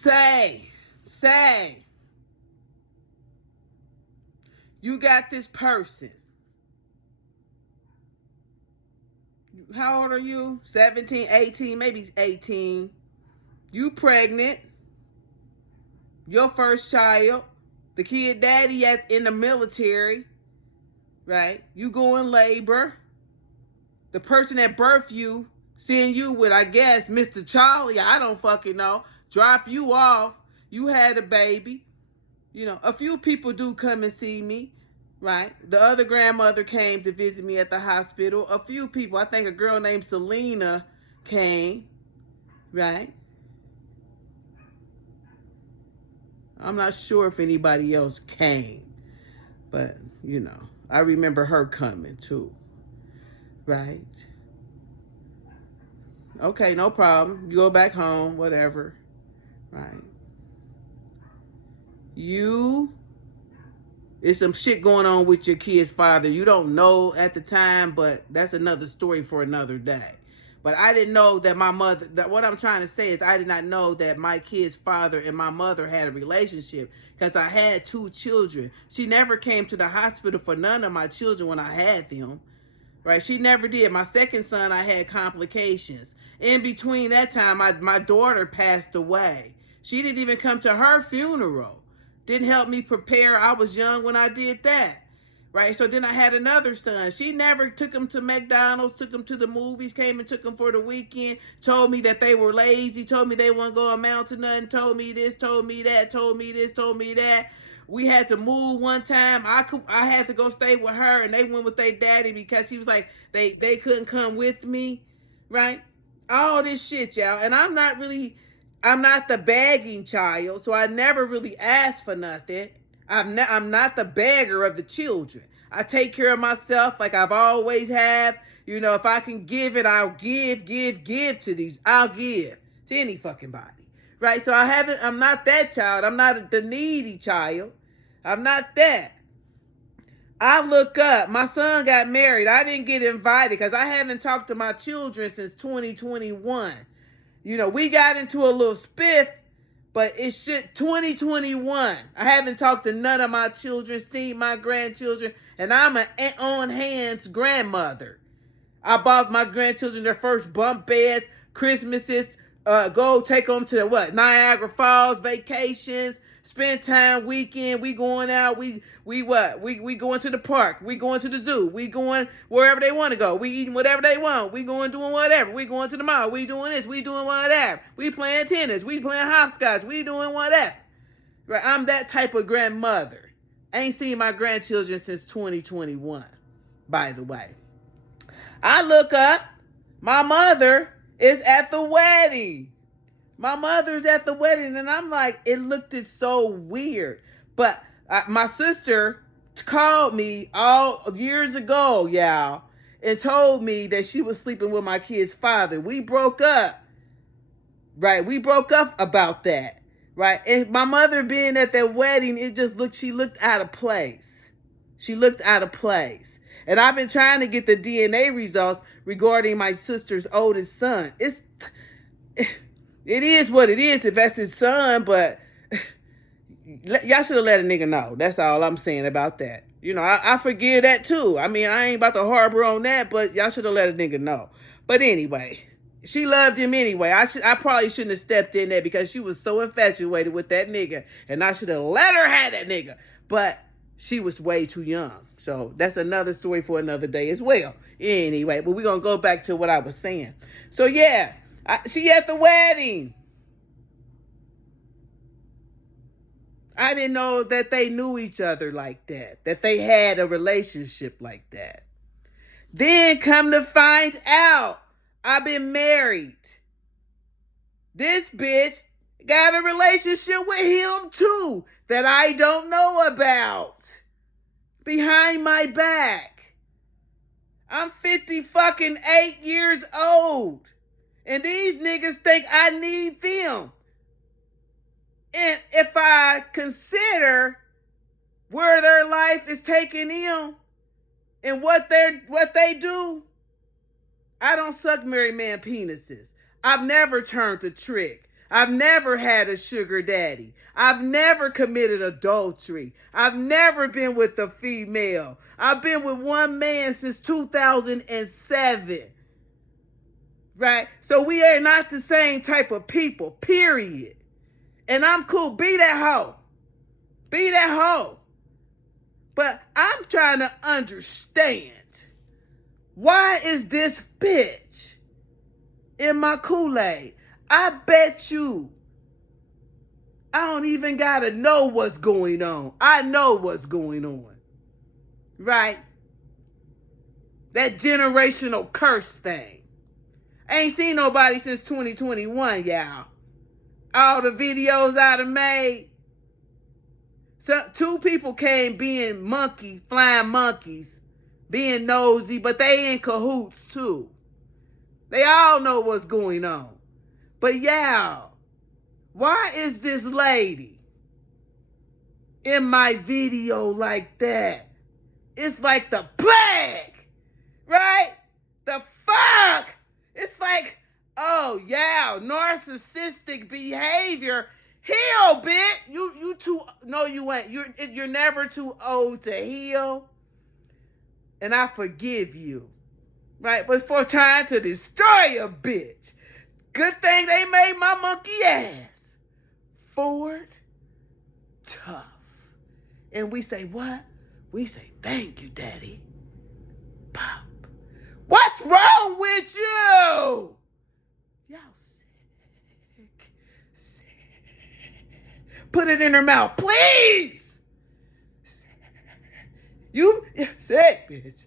Say, you got this person. How old are you? 17, 18, maybe 18. You pregnant. Your first child. The kid daddy in the military. Right? You go in labor. The person that birthed you, seeing you with, I guess, Mr. Charlie, I don't fucking know, drop you off. You had a baby. You know, a few people do come and see me, right? The other grandmother came to visit me at the hospital. A few people, I think a girl named Selena came, right? I'm not sure if anybody else came, but, you know, I remember her coming too, right? Okay, no problem. You go back home, whatever, right? There's some shit going on with your kid's father. You don't know at the time, but that's another story for another day. But I didn't know that my mother, what I'm trying to say is I did not know that my kid's father and my mother had a relationship because I had 2 children. She never came to the hospital for none of my children when I had them. Right? She never did. My second son, I had complications. In between that time, my daughter passed away. She didn't even come to her funeral. Didn't help me prepare. I was young when I did that. Right? So then I had another son. She never took him to McDonald's, took him to the movies, came and took him for the weekend, told me that they were lazy, told me they wouldn't go amount to nothing, told me this, told me that, told me this, told me that. We had to move one time. I had to go stay with her, and they went with their daddy because he was like, they couldn't come with me, right? All this shit, y'all. And I'm not the begging child, so I never really asked for nothing. I'm not the beggar of the children. I take care of myself like I've always have. You know, if I can give it, I'll give to these. I'll give to any fucking body, right? So I'm not that child. I'm not the needy child. I'm not that. I look up. My son got married. I didn't get invited because I haven't talked to my children since 2021. You know, we got into a little spiff, but it's shit 2021. I haven't talked to none of my children, seen my grandchildren, and I'm an on-hands grandmother. I bought my grandchildren their first bunk beds, Christmases, go take them to Niagara Falls, vacations, spend time weekend. We going out. We going to the park. We going to the zoo. We going wherever they want to go. We eating whatever they want. We going doing whatever. We going to the mall. We doing this. We doing whatever. We playing tennis. We playing hopscotch. We doing whatever. Right? I'm that type of grandmother. I ain't seen my grandchildren since 2021, by the way. I look up. My mother is at the wedding. My mother's at the wedding, and I'm like, it looked so weird. But my sister called me all years ago, y'all, and told me that she was sleeping with my kid's father. We broke up, right? We broke up about that, right? And my mother being at that wedding, she looked out of place. She looked out of place. And I've been trying to get the DNA results regarding my sister's oldest son. It is what it is if that's his son, but y'all should have let a nigga know. That's all I'm saying about that. You know, I forgive that too. I mean, I ain't about to harbor on that, but y'all should have let a nigga know. But anyway, she loved him anyway. I probably shouldn't have stepped in there because she was so infatuated with that nigga, and I should have let her have that nigga. But she was way too young. So that's another story for another day as well. Anyway, but we're going to go back to what I was saying. So yeah, she at the wedding. I didn't know that they knew each other like that they had a relationship like that. Then come to find out, I've been married. This bitch got a relationship with him too that I don't know about. Behind my back. I'm 58 years old. And these niggas think I need them. And if I consider where their life is taking them and what they do, I don't suck married man penises. I've never turned a trick. I've never had a sugar daddy. I've never committed adultery. I've never been with a female. I've been with one man since 2007. Right? So we are not the same type of people, period. And I'm cool. Be that hoe. Be that hoe. But I'm trying to understand, why is this bitch in my Kool-Aid? I bet you I don't even gotta know what's going on. I know what's going on. Right? That generational curse thing. I ain't seen nobody since 2021, y'all. All the videos I done made. So 2 people came being flying monkeys, being nosy, but they in cahoots too. They all know what's going on. But y'all, why is this lady in my video like that? It's like the plague, right? The fuck? It's like, oh yeah, narcissistic behavior. Heal, bitch. You too. No, you ain't. You're never too old to heal. And I forgive you, right? But for trying to destroy a bitch. Good thing they made my monkey ass Ford tough. And we say what? We say thank you, Daddy. Pop. What's wrong with you? Y'all sick. Put it in her mouth, please. You sick, bitch.